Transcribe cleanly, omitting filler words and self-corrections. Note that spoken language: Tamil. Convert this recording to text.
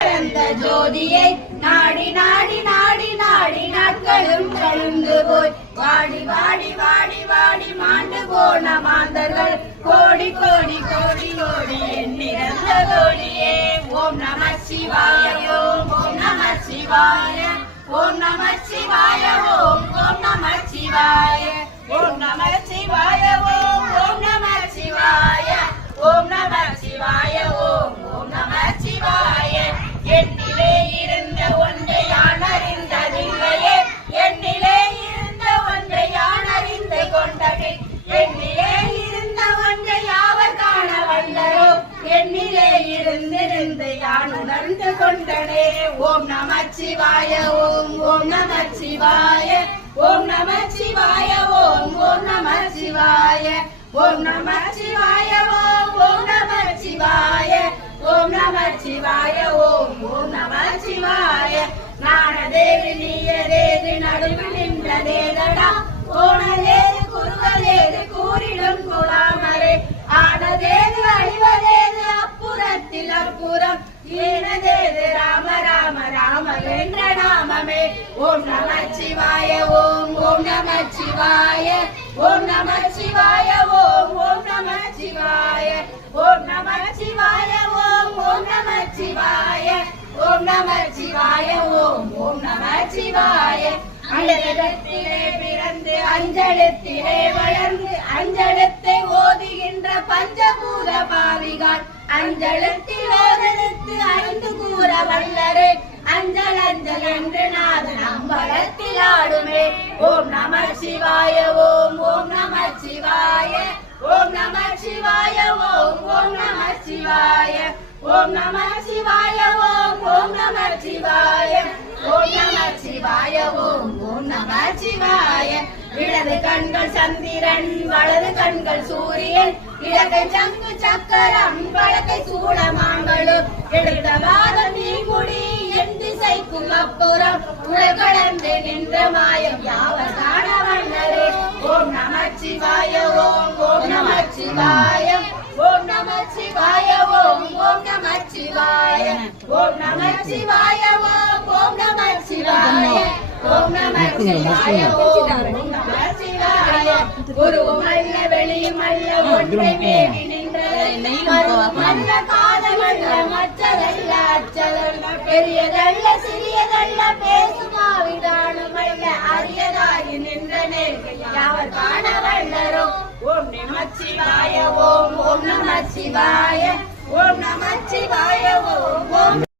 ஜோதியை நாடி நாடி நாடி நாடி நாட்களும் கழிந்து போய் வாடி வாடி வாடி வாடி மாண்டு போன மாந்தர்கள் கோடி கோடி கோடி கோடி எண்ணிறந்த கோடியே. ஓம் நம சிவாய ஓம் ஓம் நம சிவாய ஓம் நம சிவாய ஓம் ஓம் நம சிவாய ஓம் நம சிவாய ஓம் ஓம் நம சிவாய ஓம் நம சிவாய ஓம் ஓம் நம சிவாய. என்னிலே இருந்த ஒன்றை யான் அறிந்ததில்லையே, என்னிலே இருந்த ஒன்றை யான் அறிந்து கொண்டது, என்னிலே இருந்த ஒன்றை யாவர் காண வல்லரோ, என்னிலே இருந்திருந்து யான் உணர்ந்து கொண்டனே. ஓம் நம சிவாய ஓம் ஓம் நம சிவாய ஓம் நம சிவாய ஓம் ஓம் நம சிவாய ஓம் நம சிவாய ஓம் ஓம் நம சிவாய ஓம் நம சிவாய ஓம் ஓம் நம சிவாய. ஞானதேது நீயதேது நடுவில் நின்றதேதடா, ஓனதேது குருவதேது கூறிடும் குலாமரே, ஆனதேது அழிவதேது அப்புறத்தில் அப்புறம், ஈனதேது ராம ராம ராம என்ற நாமமே. ஓம் நம சிவாய ஓம் ஓம் நம சிவாய ஓம் நம சிவாய ஓம் ஓம் நம சிவாய ஓம் நம சிவாய ஓம் ஓம் நம சிவாய ஓம் நம சிவாய ஓம் ஓம் நம சிவாய. அண்டத்திலே பிறந்து அஞ்சலத்திலே வளர்ந்து அஞ்சலத்தை ஓதுகின்ற பஞ்சபூத பாவிகள், அஞ்சலத்தில் ஓதெடுத்து அறிந்து கூற வல்லரே, அஞ்சல் அஞ்சல் என்று நாதன் அம்பலத்தில் ஆடுமே. ஓம் நம சிவாய ஓம் ஓம் நம சிவாய ஓம் நம சிவாய ஓம் ஓம் நம சிவாய ஓம் நம சிவாய ஓம் ஓம் நம சிவாய ஓம் நம சிவாய ஓம் ஓம் நம சிவாய. இடது கண்கள் சந்திரன் வலது கண்கள் சூரியன், இடகை சங்கு சக்கரம் வழக்கை சூடமாங்களும், எடுத்த வாதம் நீங்குடி என் திசைக்கும் அப்புறம் உலகளந்து நின்ற மாயம் யாவர் காண வல்லரே. ஓம் நம சிவாய ஓம் ஓம் நம சிவாய ஓம் நம சிவாய ஓம் ஓம் நம சிவாய ஓம் நம சிவாய ஓம் ஓம் நம சிவாய ஓம் நம சிவாய ஓம் நம சிவாய. குருவுமல்ல வெளியுமல்ல ஒன்றை மேவி நின்றதல்ல, மருவமல்ல காதமல்ல மற்றதல்ல அச்சதல்ல, பெரியதல்ல சிறியதல்ல பேசுமாவிதானுமல்ல, அரியதாகி நின்ற நேர்கை யாவர் காண வல்லரோ. ஓம் நம சிவாய ஓம் ஓம் நம சிவாய ஓம் நம சிவாய ஓம் ஓம்